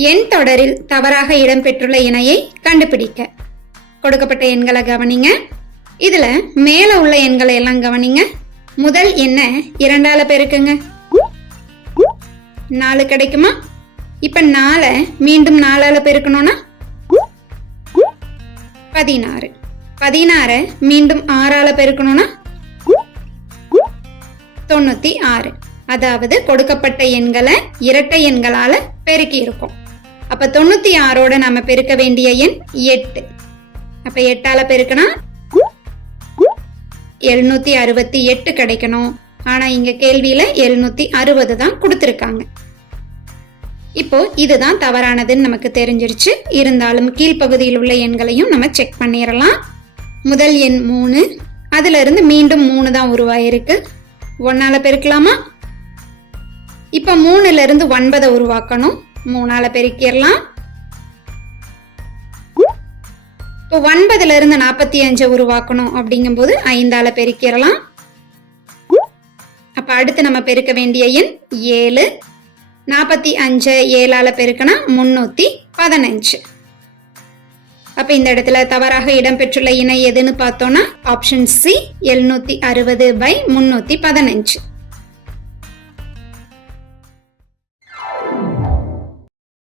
எண் தொடரில் தவறாக இடம்பெற்றுள்ள இணையை கண்டுபிடிக்க. கொடுக்கப்பட்ட எண்களை கவனிங்க. இதுல மேல உள்ள எண்களை எல்லாம் கவனிங்க. முதல் எண்ணை இரண்டால பெருக்குங்க. நாலு கிடைக்குமா? இப்ப நாலை மீண்டும் நாலால பெருக்கணும்னா? பதினாறு. பதினாறை மீண்டும் ஆறால பெருக்கணும்னா? தொண்ணூத்தி ஆறு. அதாவது கொடுக்கப்பட்ட எண்களை இரட்டை எண்களால பெருக்கி இருக்கும் அப்ப தொண்ணூத்தி ஆறோட நம்ம பெருக்க வேண்டிய எண் எட்டு. அப்ப எட்டால பெருக்கினா எழுநூத்தி அறுபத்தி எட்டு கிடைக்கணும். ஆனா இங்க கேள்வியில எழுநூத்தி அறுபது தான் கொடுத்துருக்காங்க. இப்போ இதுதான் தவறானதுன்னு நமக்கு தெரிஞ்சிருச்சு. இருந்தாலும் கீழ்ப்பகுதியில் உள்ள எண்களையும் நம்ம செக் பண்ணிடலாம் முதல் எண் மூணு. அதுல இருந்து மீண்டும் மூணு தான் உருவாயிருக்கு. ஒன்னால பெருக்கலாமா? இப்ப மூணுல இருந்து ஒன்பதை உருவாக்கணும். மூணால பெருக்கிடலாம். இப்போ ஒன்பதுல இருந்து நாற்பத்தி அஞ்சை உருவாக்கணும் அப்படிங்கும்போது ஐந்தால பெருக்கிடலாம். அப்ப அடுத்து நம்ம பெருக்க வேண்டிய எண் ஏழு. நாற்பத்தி அஞ்சு ஏழால பெருக்கினா முன்னூத்தி பதினஞ்சு. அப்ப இந்த இடத்துல தவறாக இடம்பெற்றுள்ள இணை எதுன்னு பார்த்தோம்னா ஆப்ஷன் சி எழுநூத்தி அறுபது பை முன்னூத்தி பதினஞ்சு.